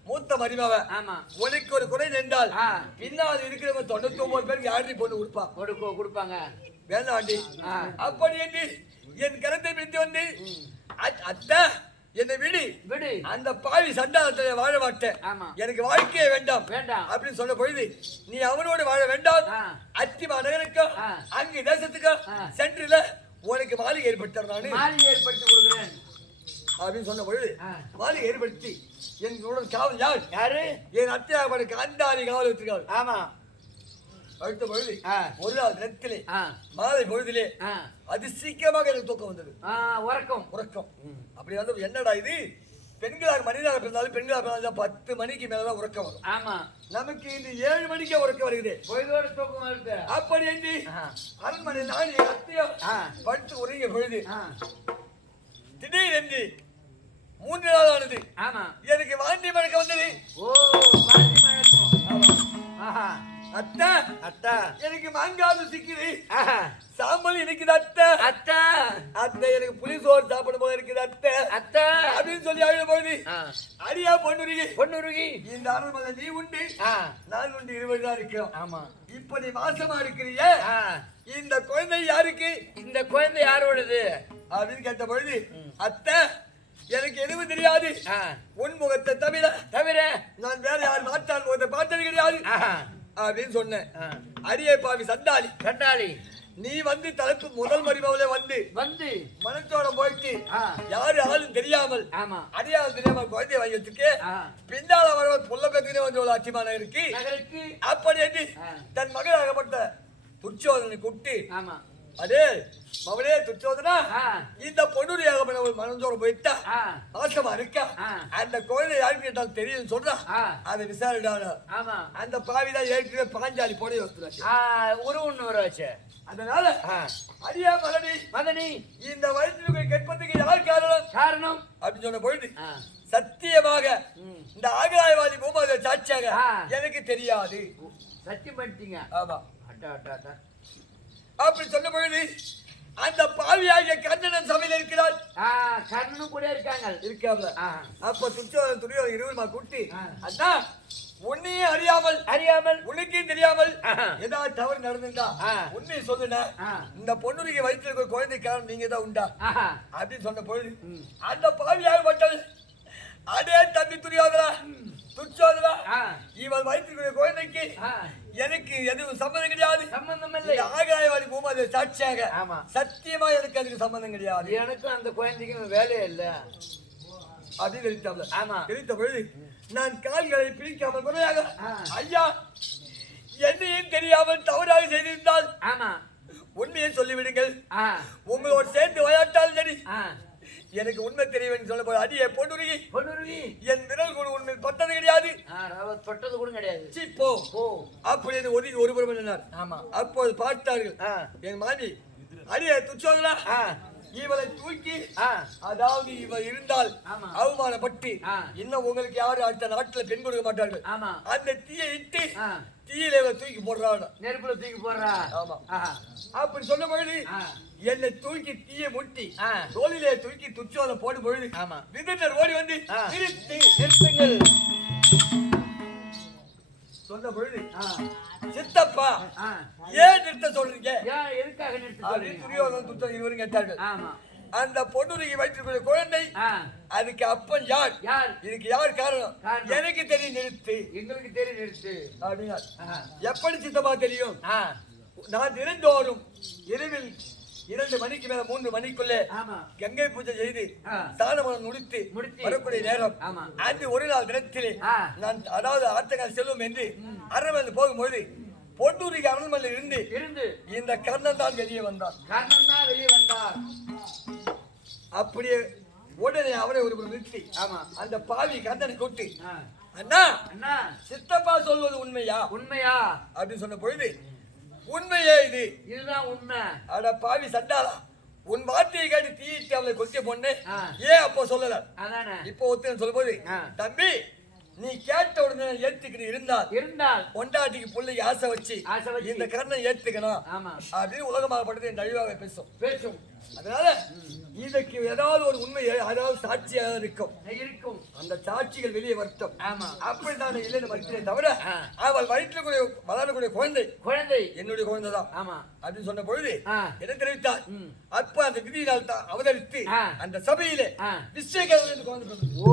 மூத்த மருமவ உனக்கு ஒரு குறை நின்றால் பின்னால் இருக்கிறவங்க 99 பேருக்கு யாரு பொண்ணு கொடுப்பாங்க வேணாண்டி. அப்படி என்று என் கரத்தை பிடித்து வந்து அத்தை என்னை விடு, அந்த பாவி சண்டாளத்தை வாழ மாட்டேன், எனக்கு வாழ்க்கையே வேண்டாம் அப்படின்னு சொன்ன பொழுது நீ அவனோடு வாழ வேண்டாம். அத்தி மாநகருக்கும் அங்கு தேசத்துக்கும் சென்றில உனக்கு மாளிகை ஏற்படுத்தி கொடுக்குறேன் அப்படின்னு சொன்ன பொழுது மாளிகை ஏற்படுத்தி என் காவல் யாரு? என் அத்தியாக காந்தாரி காவல் வச்சிருக்காரு. ஆமா, அடுத்த பொழுது ஒரு நாள் நேரத்திலே மாலை பொழுதிலே அது சீக்கிரமாக எனக்கு தூக்கம் வந்தது. உறக்கம் அப்படி வந்து என்னடா இது, பெண்களாக மனிதனாக பிறந்தாலும் பெண்களாக பிறந்தாலும் 10 மணிக்கு மேலதான் உறக்கம் வரும். ஆமா, நமக்கு இந்த 7 மணிக்கே உறக்கம் வருகிறது. தூக்கம் வருது. அப்படி என்று அரண்மனை நான் என் அத்தையோ படுத்து உறங்கிய பொழுது திடீரென்று 3 நாள் ஆனது. எனக்கு வாந்தி மழக்கம் வந்தது. அத்தா எனக்கு மாங்காது சிக்குது, சாம்பல் இருக்குது அத்தை எனக்கு புளி சோறு சாப்பிடும் போது இருக்குது அத்தை அப்படின்னு சொல்லி அழுத போது அடியா பொண்ணுருகி இந்த அரண்மனை நீ உண்டு நான் உண்டு 20 தான் இருக்கிறோம். ஆமா, இப்ப நீ மாசமா இருக்கிறீங்க. இந்த குழந்தை யாருக்கு? இந்த குழந்தை யாரோடது அப்படின்னு கேட்ட பொழுது அத்தை எனக்கு எதுவும் தெரியாது, உன் முகத்தை தவிர நான் வேற யார் மாற்றான் முகத்தை பார்த்தது கிடையாது அப்படின்னு சொன்னேன். அடியே பாவி சண்டாளி நீ வந்து தலைப்பு முதல் மரிமாவிலே வந்து மனத்தோட போயிட்டு யாரு ஆளும் தெரியாமல் அடியாவது தெரியாமல் குழந்தைய வாங்கி வச்சுக்கு பின்னால வர புள்ள பேத்தினே வந்து ஒரு அச்சிமான இருக்கு. அப்படி என்று தன் மகளாகப்பட்ட துச்சோதனை கூப்பிட்டு அதே மவளே துச்சோதனா இந்த பொண்ணுரியாக மனந்தோட போயிட்டா மாசமா இருக்கா, அந்த குழந்தை யாருக்கு கேட்டாலும் தெரியும் சொல்றா, அதை விசாரிடான அந்த பாவிதான் ஏற்கனவே பாஞ்சாலி போட வச்சு. அதனால அடியா மதனி இந்த வயசுக்கு கெட்பத்துக்கு யார் காரணம் அப்படின்னு சொன்ன பொழுது சத்தியமாக இந்த ஆகராயவாதி பூமாத சாட்சியாக எனக்கு தெரியாது சத்தியம் பண்ணிட்டீங்க. ஆமா, அப்படி சொன்ன பொழுது அந்த பாவியாகிய கண்ணன் சபையில இருக்கிறாள். கண்ணனும் கூட இருக்காங்க. அப்ப துரியோதனன் இருவருமா கூட்டி அண்ணா உன்னையும் அறியாமல் உனக்கும் தெரியாமல் ஏதாவது தவறு நடந்துட்டா உண்மையை சொல்லுனா இந்த பொண்ணுக்கு வயிற்றுல இருக்கிற குழந்தைக்காரன் நீங்க தான் உண்டா அப்படின்னு சொன்ன பொழுது அந்த பாவியாக பட்டது அடே தம்பி துரியோதனா துச்சோதனா ஆ. இவள் வயிற்றுக்குரிய குழந்தைக்கு ஆ. எனக்கு எதுவும் சம்பந்தம் கிடையாது. சம்பந்தம் இல்லை. ஆகாயவாடி பூமாதே சாட்சியாக ஆமா. சத்தியமா எனக்கு அதுக்கு சம்பந்தம் கிடையாது. எனக்கும் அந்த குழந்தைக்கும் வேலையே இல்ல அப்படின்னு தெரிவித்தாப்ல. ஆமா. தெரிவித்த பொழுது நான் கால்களை பிரிக்காமல் முறையாக ஆ. ஐயா என்னையும் தெரியாமல் தவறாக செய்திருந்தால் ஆமா உண்மையை சொல்லிவிடுங்கள். ஆ. உங்களோடு சேர்ந்து விளையாட்டால் சரி ஆ. எனக்கு உண்மை தெரிய வேண்டும் சொல்ல போது அடியே பொண்ணுருகி பொண்ணுருவி என் விரல் கூட உண்மை பட்டது கிடையாது. தொட்டது கூட கிடையாது. சீ, போ போ. அப்படி என்று ஒதுங்கி ஒருபுறம் எண்ணினார். ஆமா. அப்போது பார்த்தார்கள் ஆ. என் மாமி அடியே துச்சோதனா ஆ. இவளை தூக்கி ஆ. அதாவது இவள் இருந்தால் ஆமா. அவமானப்பட்டு ஆ. இன்னும் உங்களுக்கு யாரும் அடுத்த நாட்டுல பெண் கொடுக்க மாட்டார்கள். ஆமா. அந்த தீயை இட்டு ஆ. தீயில இவளை தூக்கி போடுறாங்க. நெருப்புல தூக்கி போடுறா. ஆமா. ஆஹா. அப்படி சொன்ன பொழுது ஆ. என்னை தூக்கி தீயை முட்டி ஆ. தோளிலே தூக்கி துச்சோதை போடும் பொழுது ஆமா. விதினர் ஓடி வந்து ஆ. நிறுத்து நிறுத்துங்கள். சொன்ன பொழுது ஆ. சித்தப்பா ஆ. ஏன் நிறுத்த சொல்றீங்க ஏன் எதுக்காக நிறுத்த அப்படி சொல்றீங்க? துரியோதனன் துச்சோதனன் இருவரும் கேட்டார்கள். ஆமா. அந்த பொண்ணுக்கு வயிற்றுக்குரிய குழந்தை ஆ. அதுக்கு அப்பன் யார்? யார்? இதுக்கு யார் காரணம்? காரணம். எனக்கு தெரியும் நிறுத்து எங்களுக்கு தெரியும் நிறுத்து. அப்படின்னா ஆஹா. எப்படி சித்தப்பா தெரியும்? ஆ. நான் தினந்தோறும் இரவில் 2 மணிக்கு மேல 3 மணிக்குள்ளே ஆமா. கங்கை பூஜை செய்து ஆ. ஸ்நானம் முடித்து முடித்து வரக்கூடிய நேரம் ஆமா. அந்த ஒரு நாள் தினத்திலே ஆ. நான் அதாவது ஆத்தங்கால் செல்வம் என்று அரண்மனை போகும்போது பொன்னூருக்கு அரண்மனையில் இருந்து இந்த கர்ணன் தான் வெளியே வந்தான். கர்ணன் தான் வெளியே வந்தார். அப்படியே உடனே அவரை ஒரு நிறுத்தி ஆமா. அந்த பாவி கர்ணனை கூட்டி ஆ. அண்ணா அண்ணா சித்தப்பா சொல்வது உண்மையா உண்மையா அப்படின்னு சொன்ன பொழுது உண்மையே இது. இதுதான் உண்மை. அட பாவி சண்டாளா உன் வார்த்தையை கேட்டு தீயிட்டு அவளை கொத்திய பொண்ணு ஆ. ஏன் அப்போ சொல்லல? அதானே. இப்போ ஒத்துன்னு சொல்லும் போது ஆ. தம்பி நீ கேட்ட உடனே ஏத்துக்கிட்டு இருந்தால் பொண்டாட்டிக்கு பிள்ளைக்கு ஆசை வச்சு இந்த கர்ணனை ஏத்துக்கணும் ஆமா. அப்படின்னு உலகமாகப்பட்டது என் அழிவாக பேசும். அதனால இதுக்கு ஏதாவது ஒரு உண்மை அதாவது சாட்சியாக இருக்கும். அந்த சாட்சிகள் வெளியே வரட்டும். ஆமா. அப்படித்தான் இல்லைன்னு மறுக்கிறேன் தவிர அவள் வயிற்றுக்குரிய வளரக்கூடிய குழந்தை என்னுடைய குழந்தை தான். ஆமா. அப்படின்னு சொன்ன பொழுது ஆ. என்ன தெரிவித்தார்? அப்ப அந்த விதியினால் தான் அவதரித்து அந்த சபையிலே விஸ்வகர்மன் என்று குழந்தை பிறந்தது. ஓ,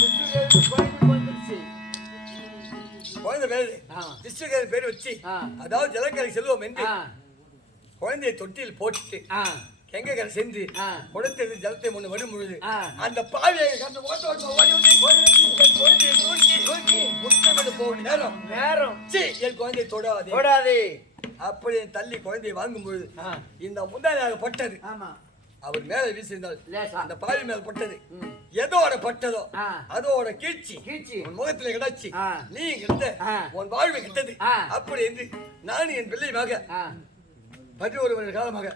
விஸ்வகர்மன் வந்துருச்சு. குழந்தை பேரு விஸ்வகர்மன் பேர் வச்சு அதாவது ஜலக்கரை செல்வம் என்று குழந்தையை தொட்டியில் போட்டு கெங்கரை சென்று கொடுத்தது ஜலத்தை முன்னு வரும் பொழுது அந்த பாவியை கண்டு ஓட்ட ஓடி வந்து குழந்தையை தூக்கி முத்தமிட்டு போகும் நேரம் என் குழந்தையை தொடாதே அப்படி என் தள்ளி குழந்தையை வாங்கும் பொழுது இந்த முந்தானாக பட்டது. அவர் மேல வீசியிருந்தால் அந்த பாவி மேல பட்டது. எதோட பட்டதோ அதோட கீழ்ச்சி உன் முகத்துல கிடச்சி நீ கிட்ட உன் வாழ்வு கிட்டது. அப்படி என்று நானும் என் பிள்ளையுமாக பற்றி ஒரு காலமாக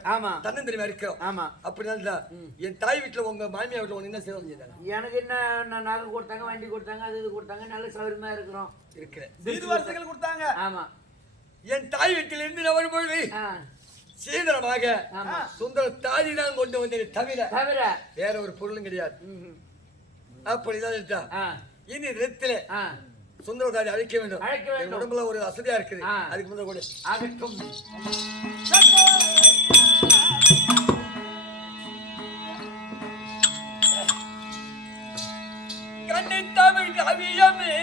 தன்னந்தனிமா இருக்கிறோம். அப்படிதான் என் தாய் வீட்டுல உங்க மாமியா வீட்டுல உனக்கு என்ன சேவை செஞ்சாங்க? எனக்கு என்ன நகை கொடுத்தாங்க, வண்டி கொடுத்தாங்க, அது இது கொடுத்தாங்க. நல்ல சௌகரியமா இருக்கிறோம். வருஷங்கள் கொடுத்தாங்க. ஆமா. என் தாய் வீட்டில் இருந்து நான் வரும்பொழுது சீதனமாக சுந்தர தாதி தான் கொண்டு வந்தேன் தவிர வேற ஒரு பொருளும் கிடையாது. அப்படிதான் இருக்கா. இனி ரத்தில சுந்தர தாதி அழைக்க வேண்டும். என் உடம்புல ஒரு அசதியா இருக்குது. அதுக்கு முதல் கூட ஆகட்டும். கண்ணி தமிழ் கவியமே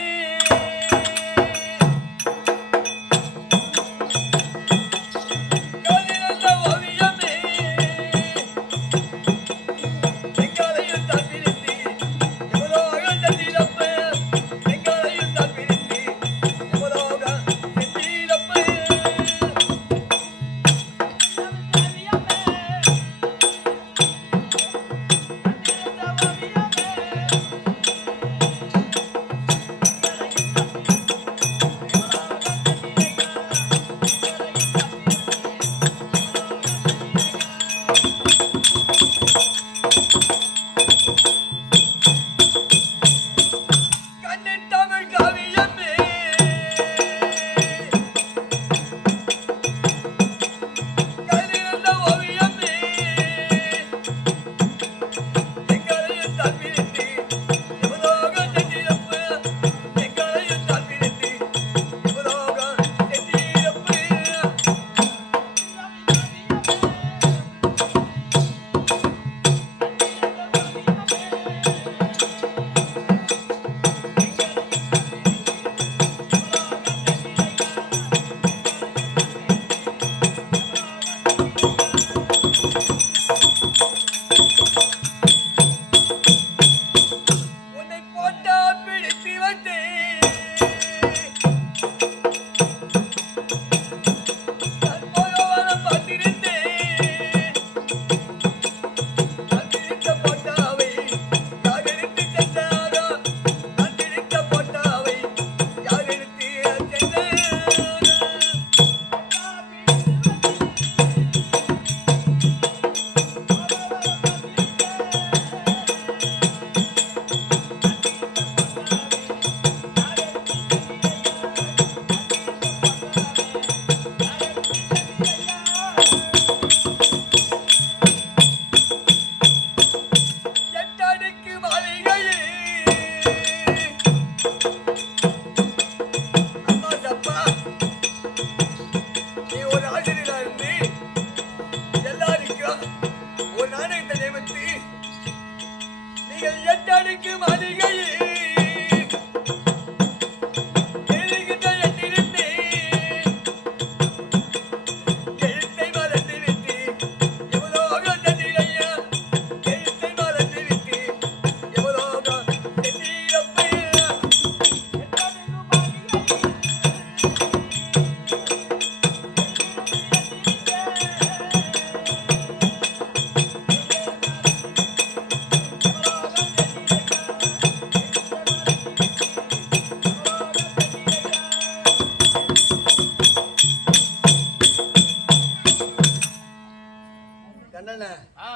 கண்ணண்ண ஆ,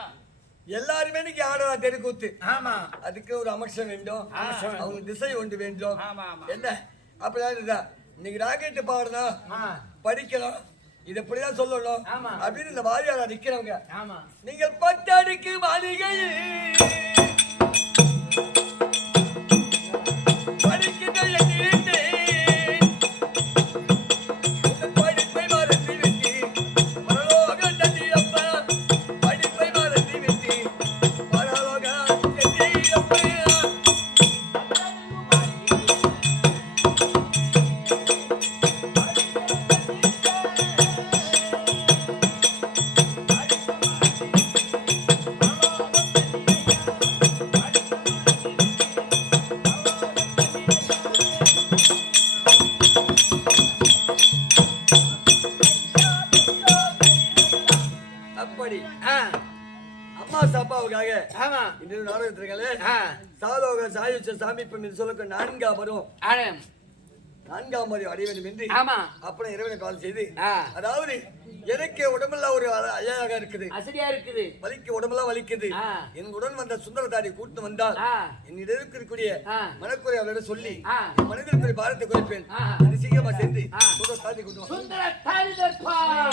எல்லாருமே இன்னைக்கு ஆடுறா தெருக்கூத்து. ஆமா அதுக்கு ஒரு அமர்ஷம் வேண்டும், அவங்க திசை ஒன்று வேண்டும். ஆமா ஆமா என்ன அப்படிதான் இதுதான். இன்னைக்கு ராக்கெட்டு பாடணும், படிக்கணும், இது இப்படிதான் சொல்லணும் ஆமா. அப்படின்னு இந்த வாரியாரா நிக்கிறவங்க. ஆமா நீங்கள் பட்டடிக்கு மாளிகை படிக்கின்ற என் வீட்டு படிப்பை மறந்து விட்டு பரலோக தந்தியப்பா படிப்பை மறந்து விட்டு பரலோக தந்தியப்பா. அப்படி அம்மா சாப்பாவுக்காக ஆமா இந்த நாடகத்திற்காக சாதோக சாயுச்ச சாமிப்பம் என்று சொல்லக்கூடிய 4ஆம் பருவம் 4ஆம் மதி அடைய வேண்டும் என்று ஆமா அப்புறம் இறைவனை கால் செய்து ஆ. அதாவது எனக்கு உடம்பெல்லாம் ஒரு ஐயாக இருக்குது, அசதியா இருக்குது வலிக்கு உடம்பெல்லாம் வலிக்குது. ஆ. என் உடன் வந்த சுந்தரதாரி கூட்டு வந்தால் ஆ. என்னிடம் இருக்கக்கூடிய ஆ. மனக்குறை அவளிடம் சொல்லி ஆ. என் மனதிற்குரிய பாரத்தை குறைப்பேன். ஆ. அது சீக்கிரமா சேர்ந்து ஆ. சுந்தரதாரி கூட்டு வா. சுந்தர தாரிதற்பா ஆ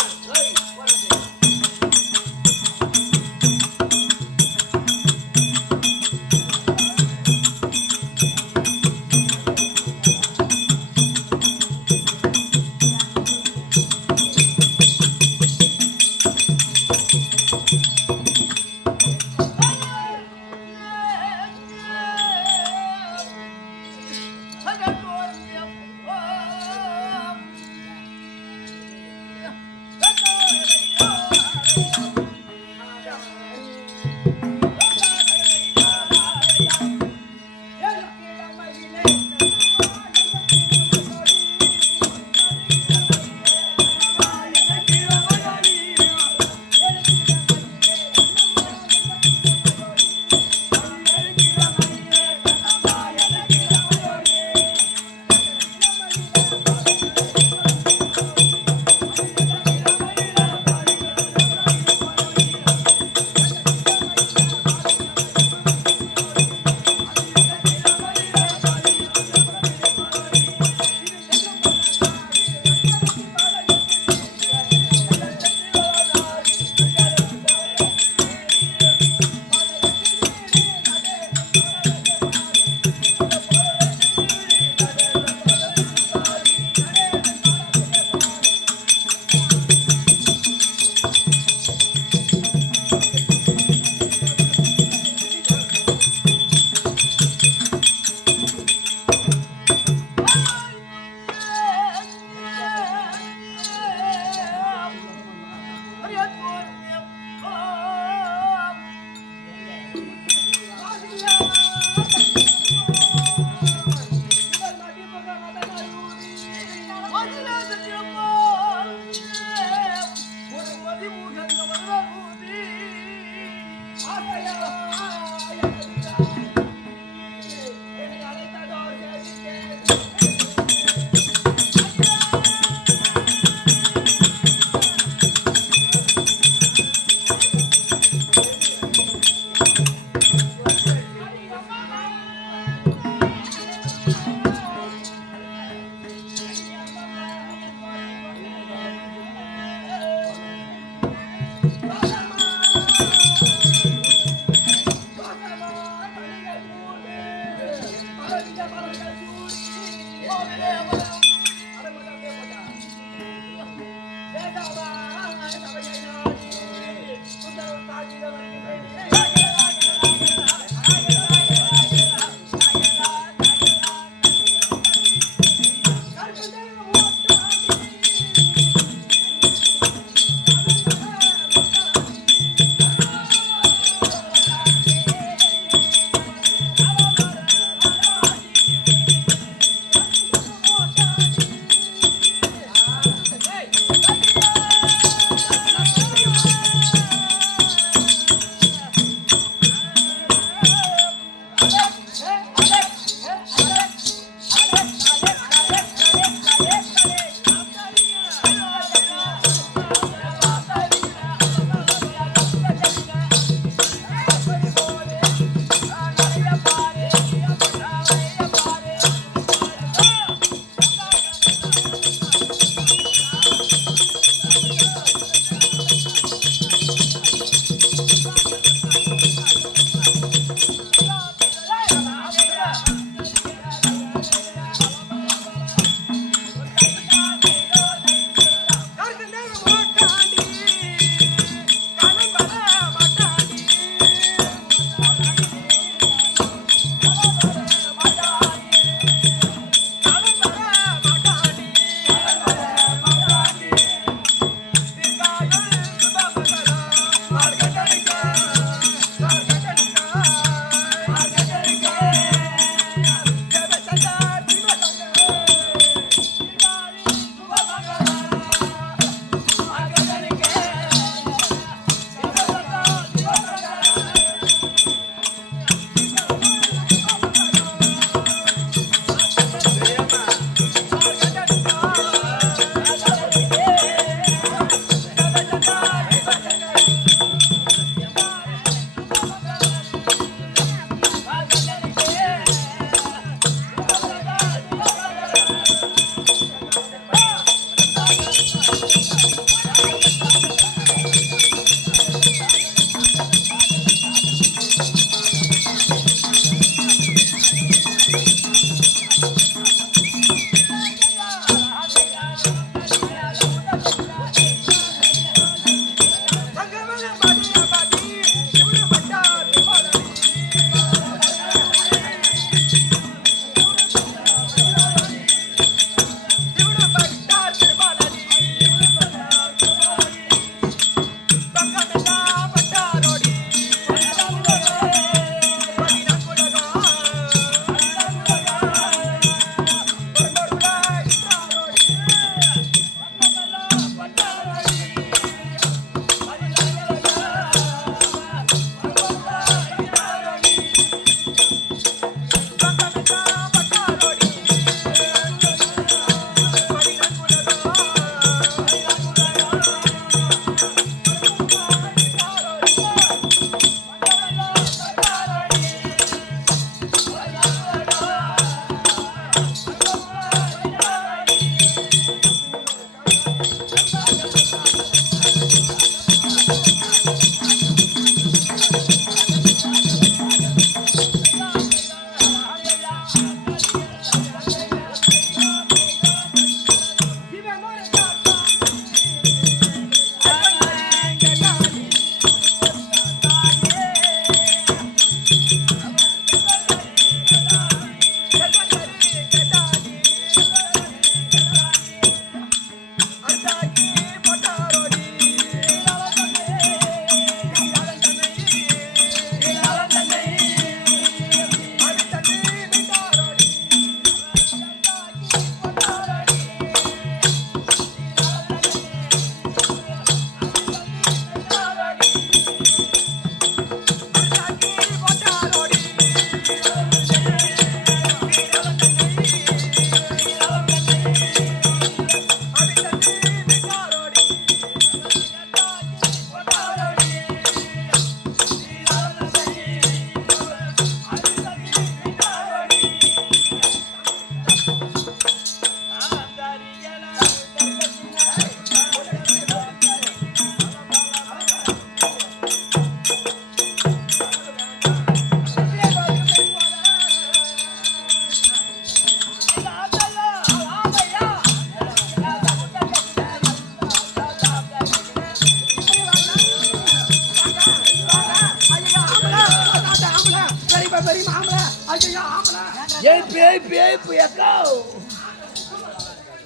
பேய் புயக்கா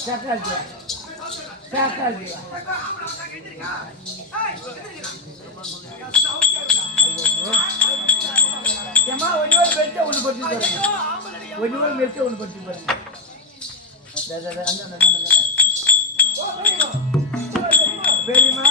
சாக்கால்டியா ஏமா ஒன்னோர் பெல்ட் ஒன்னு போட்டு பாருங்க ஒன்னோர் பெல்ட் ஒன்னு போட்டு பாருங்க பெரியமா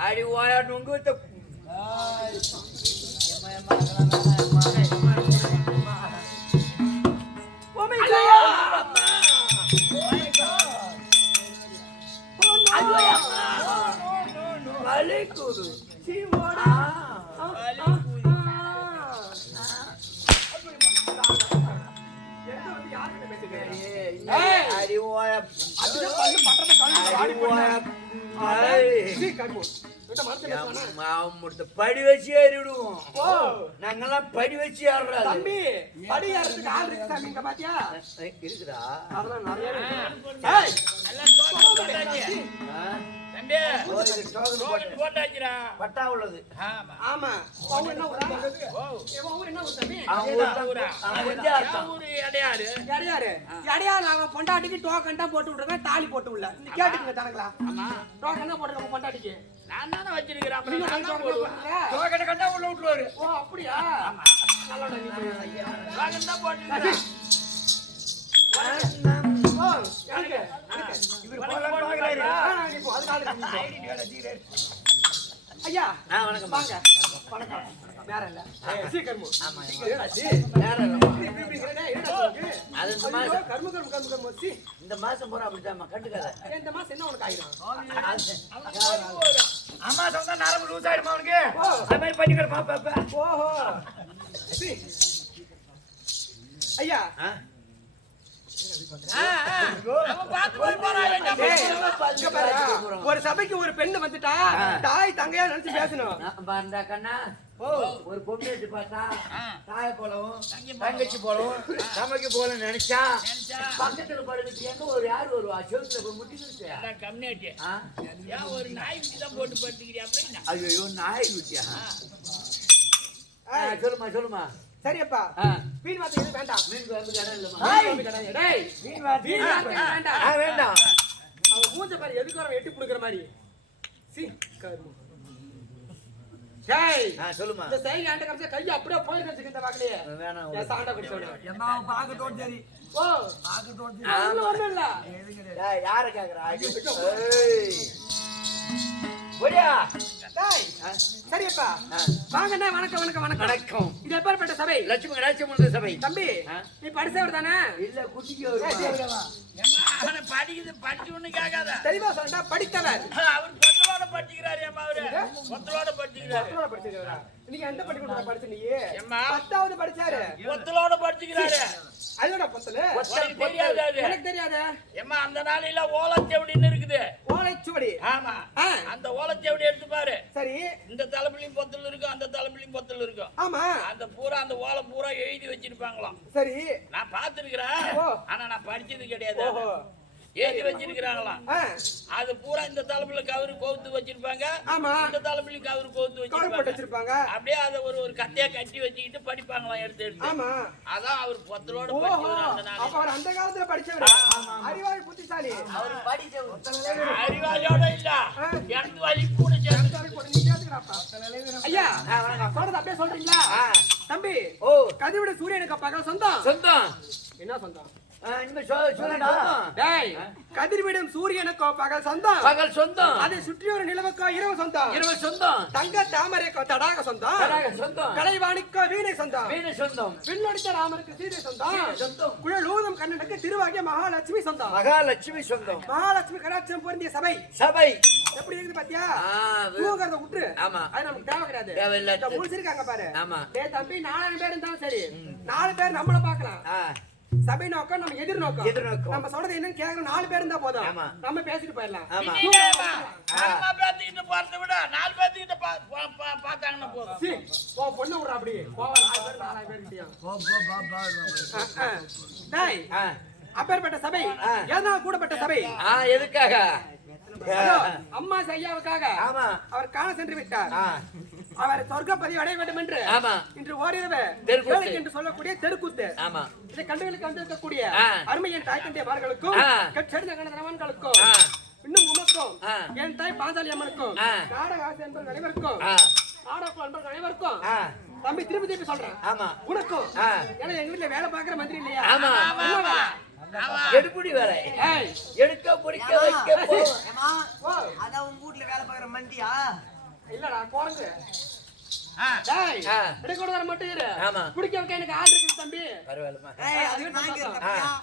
அடி ஓயா நுங்கு படி வச்சு ஏறிடுவோம் நாங்கெல்லாம் படி வச்சு ஏறுறோம் தம்பி படி ஏறதுக்கு ஆள் இருக்கு சாமி இங்க பாத்தியா இருக்குதா அதெல்லாம் நிறைய பட்டா உள்ளது ஆமா என்ன பொண்டாட்டிக்கு டோக்கன் தான் போட்டு விடுறேன் தாலி போட்டு விடல நீ கேட்டுக்கங்க தனங்களா டோக்கன் தான் போட்டு பொண்டாட்டிக்கு நான் தானே வச்சிருக்கிறேன் உள்ள விட்டுருவாரு ஓ அப்படியா ஐயா வணக்கம் வாங்க வணக்கம் வேற இல்ல சீக்கிரம் ஆமா இந்த மாசம் போற அப்படிதான் கட்டுக்காத இந்த மாசம் என்ன உனக்கு ஆயிடும் அம்மா சொன்னா நரம்பு லூஸ் ஆயிடுமா உனக்கு அது மாதிரி பண்ணிக்கிற பாப்பா ஓஹோ ஐயா ஒரு சபைக்கு ஒரு பெண்ணு வந்துட்டா தாய் தங்கையா நினைச்சு பேசணும் கண்ணா ஒரு பொண்ணு வச்சு பார்த்தா தாய போலவும் தங்கச்சி போலவும் சமைக்கு போல நினைச்சா பக்கத்துல படுத்து எங்க ஒரு யாரு வருவா செவத்துல போய் முட்டிக்கிட்டு கம்யூனிட்டி ஒரு நாய் குட்டி தான் போட்டு படுத்துக்கிறியா ஐயோ நாய் குட்டியா சொல்லுமா சரியப்பா மீன் வார்த்தை எதுவும் வேண்டாம் மீன் வந்து கடை இல்லமா மீன் வார்த்தை வேண்டாம் அவன் மூஞ்ச பாரு எதுக்கு வர எட்டி புடுக்குற மாதிரி சொல்லுமா இந்த சைடு ஆண்ட கம்ச கை அப்படியே போயிருக்கு இந்த வாக்கலையே வேணாம் ஏ சாண்ட குடிச்சோட எம்மா பாக்கட்டோம் சரி ஓ பாக்கட்டோம் சரி அது ஒண்ணு இல்ல டேய் யார கேக்குறா ஏய் போடியா டேய் சரியப்பா வாங்கண்ணே வணக்கம் வணக்கம் வணக்கம் வணக்கம் இது எப்பேர்ப்பட்ட சபை லட்சுமி சபை தம்பி நீ படிச்சவர் தானே இல்ல குட்டிக்கு வருவா அவனை படிச்சு ஒண்ணு கேட்காத தெளிவா சொல்றா படித்தவர் அவர் கொத்தலோட படிக்கிறாரு அம்மா அவரு கொத்தலோட படிக்கிறாரு நீங்க எந்த பள்ளிக்கூடத்துல படிச்ச நீ 10வது படிச்சாரு கொத்தலோட படிக்கிறாரு அதோட பத்தல உனக்கு தெரியாது அது. எனக்கு தெரியாதே. ஏம்மா அந்த நாளையில ஓலச்செவடின்னு இருக்குது. ஓலைச்சுவடி. ஆமா. ஆ. அந்த ஓலச்செவடி எடுத்து பாரு. சரி. இந்த தலைப்புலயும் பொத்தல் இருக்கும், அந்த தலைப்புலயும் பொத்தல் இருக்கும். ஆமா. அந்த பூரா அந்த ஓலை பூரா எழுதி வச்சிருப்பாங்களாம். சரி. நான் பார்த்திருக்கிறேன். ஓ. ஆனா நான் படிச்சது கிடையாது. ஓஹோ. எழுதி வச்சிருக்கிறாங்களாம். ஆ. அது பூரா இந்த தலைப்புல கவரு கோத்து வச்சிருப்பாங்க. ஆமா. இந்த தலைப்புலயும் கவரு கோத்து கவர் போட்டு வச்சிருப்பாங்க. வச்சிருப்பாங்க. அப்படியே அதை ஒரு கத்தையா கட்டி வச்சுக்கிட்டு படிப்பாங்களாம் எடுத்து எடுத்து. ஆமா. அதான் அவர் பொத்தலோட ஓஹோ. படிச்சவர் அந்த நாள். அப்ப அவர் அந்த காலத்துல படிச்சவர். அறிவாளி புத்திசாலி. அவர் படிச்சவர். அறிவாளியோட இல்ல எனக்கு வழி கூட சேர்ந்து. ஐயா சொல்றது அப்படியே சொல்றீங்களா? தம்பி ஓ கதிவிட சூரியனுக்கு பகல் சொந்தம். சொந்தம் என்ன சொந்தம்? இனிமே சொல்லுடா. டேய் கதிர்விடும் சூரியனுக்கோ பகல் சொந்தம். பகல் சொந்தம். அதை சுற்றி ஒரு நிலவுக்கோ இரவு சொந்தம். இரவு சொந்தம். தங்க தாமரைக்கோ தடாக சொந்தம். தடாக சொந்தம். கலைவாணிக்கோ வீணை சொந்தம். வீணை சொந்தம். வில்லடித்த ராமருக்கு சீதை சொந்தம். சொந்தம். குழல் ஊதும் கண்ணனுக்கு திருவாகிய மகாலட்சுமி சொந்தம். மகாலட்சுமி சொந்தம். மகாலட்சுமி கடாட்சியம் பொருந்திய சபை சபை எப்படி இருக்குது பாத்தியா? ஆ, தூங்கறத விட்டு. ஆமா. அது நமக்கு தேவை கிடையாது. தேவையில்லை. இந்த முடிச்சிருக்காங்க பாரு. ஆமா. டேய் தம்பி 4 பேர் இருந்தாலும் சரி 4 பேர் நம்மள பார்க்கலாம். சபை நோக்கம் நம்ம எதிர் நோக்கம். நம்ம சொல்றது என்னன்னு கேக்குற 4 பேர் இருந்தா போதும். ஆமா. நம்ம பேசிட்டு போயிடலாம். ஆமா. நாம பேத்திக்கிட்டு போறதை விட 4 பேத்திக்கிட்ட பார்த்தாங்கன்னா போதும். சீ, போ பொண்ணு விடுறா அப்படி. போவா 4 பேர் 4000 பேர் கிட்டயும். டேய் அப்பேற்பட்ட சபை எதனால கூடப்பட்ட சபை? எதுக்காக? அதோ, அம்மா ஐயாவுக்காக ஆமா. அவர் காண சென்று விட்டார். அவர் சொர்க்கப்பதி அடைய வேண்டும் என்று ஆமா. இன்று ஓரிரவு தெருக்கூத்து ஏழைக்கு என்று சொல்லக்கூடிய தெருக்கூத்து. ஆமா. இதை கண்டுகளுக்கு வந்திருக்கக்கூடிய அருமையின் தாய் தந்தையர்களுக்கும் கட்செடுத்த கணவன்களுக்கும் இன்னும் உமக்கும் என் தாய் பாஞ்சாலி அம்மனுக்கும் நாடக ஆசை என்பவர் அனைவருக்கும் நாடக என்பவர் அனைவருக்கும் தம்பி திருப்பி திருப்பி சொல்றேன். ஆமா. உனக்கும் ஏன்னா எங்க வீட்டுல வேலை பாக்குற மந்திரி இல்லையா? ஆமா. என்ன வேலை? எடுப்புடி வேலை. எடுக்க பிடிக்க வைக்க அதான் உங்க வீட்டுல வேலை பாக்குற மந்தியா? இல்லடா குழந்தை. டேய் எடுக்க வர மட்டும் இரு. ஆமா. குடிக்க வைக்க எனக்கு ஆள் இருக்கு தம்பி. பரவாயில்லமா.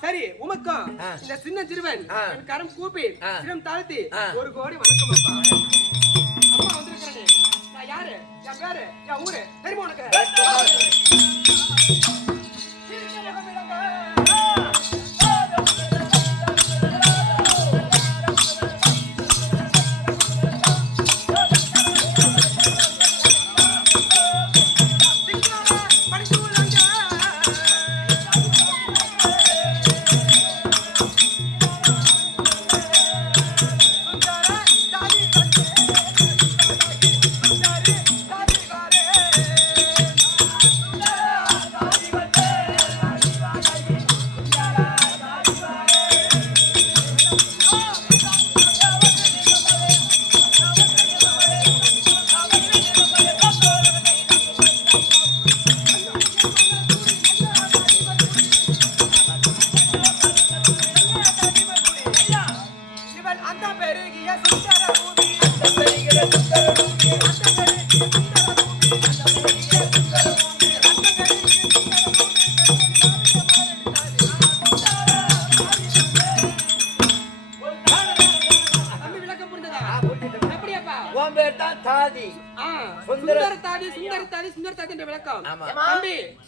சரி உமக்கும் இந்த சின்ன சிறுவன் என் கரம் கூப்பி சிரம் தாழ்த்தி 1 கோடி வணக்கம் அப்பா. அம்மா வந்திருக்கிறேன். நான் யாரு? என் பேரு என் ஊரு தெரியுமா உனக்கு?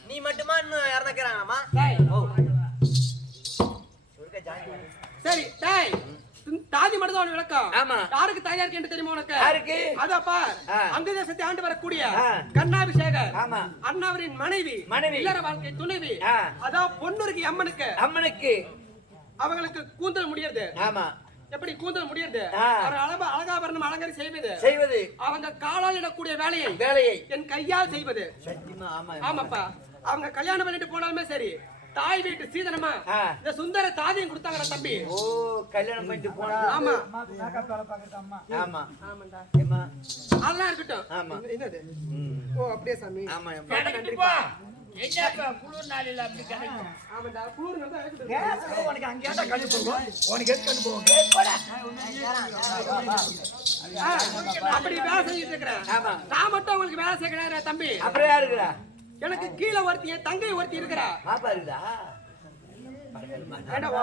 நீ மட்டுமா இன்னும் இறந்துக்கிறாங்கம்மா? சரி தாய் தாதி மட்டும் தான் விளக்கம். ஆமா. யாருக்கு தாயா இருக்கு என்று தெரியுமா உனக்கு? யாருக்கு? அதப்பா அங்க தேசத்தை ஆண்டு வரக்கூடிய கண்ணாபிஷேகர் அண்ணாவரின் மனைவி இல்லற வாழ்க்கை துணைவி அதான் பொண்ணுருக்கு அம்மனுக்கு அவங்களுக்கு கூந்தல் முடியாது. ஆமா. எப்படி கூந்தல் முடியாது? அழகாபரணம் அலங்காரி செய்வது அவங்க காலால் இடக்கூடிய வேலையை என் கையால் செய்வது. ஆமாப்பா. அவங்க கல்யாணம் பண்ணிட்டு போனாலுமே சரி தாய் வீட்டு சீதனமா இந்த சுந்தர தாதியும் கொடுத்தாங்க தம்பி. ஓ கல்யாணம் பண்ணிட்டு போனா. ஆமா. ஆமா. ஆமாடா. ஏமா அதெல்லாம் இருக்கட்டும். ஆமா. என்னது? ஓ அப்படியே சாமி. ஆமா. நன்றிப்பா. என்னப்பா குளிர் நாளில அப்படி கிடைக்கும்? ஆமாடா குளிர் நல்லா இருக்குது. உனக்கு அங்கேடா கண்ணு போகும். உனக்கு எது கண்ணு போகும்? அப்படி வேலை செஞ்சுட்டு இருக்கிறேன். ஆமா. நான் மட்டும் உங்களுக்கு வேலை செய்யறேன் தம்பி. அப்புறம் யாரு இருக்கா? எனக்கு கீழே ஒருத்தி தங்கை ஒருத்தி இருக்கிறா. பாப்பா இருக்குதா?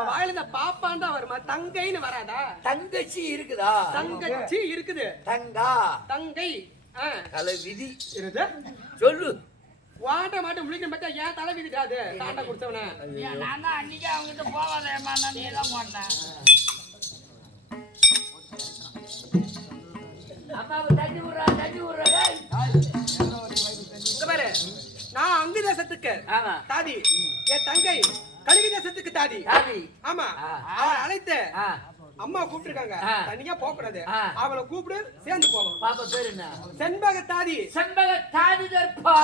வாயில இந்த பாப்பான் தான் வருமா? தங்கைன்னு வராதா? தங்கச்சி இருக்குதா? தங்கச்சி இருக்குது. தங்கா தங்கை கலை விதி இருக்கு. சொல்லு. வாட்ட மாட்டு முழிக்க பார்த்தா ஏன் தலை விதிக்காது தாண்டா குடிச்சவன ஏன் நான் தான் அன்னைக்கு அவங்ககிட்ட போவாதேம்மா நான் நீ தான் போனேன் அம்மாவை தண்ணி விடுறா இங்க பாரு நான் அங்கு தேசத்துக்கு ஆமா தாதி என் தங்கை கலிங்க தேசத்துக்கு தாதி தாதி ஆமா அவன் அழைத்து ஆ அம்மா கூப்பிட்டுருக்காங்க தனியா போக கூடாது ஆ. அவளை கூப்பிடு சேர்ந்து போவோம் பாப்பா பேரு என்ன செண்பக தாதி செண்பக தாதி தர்பா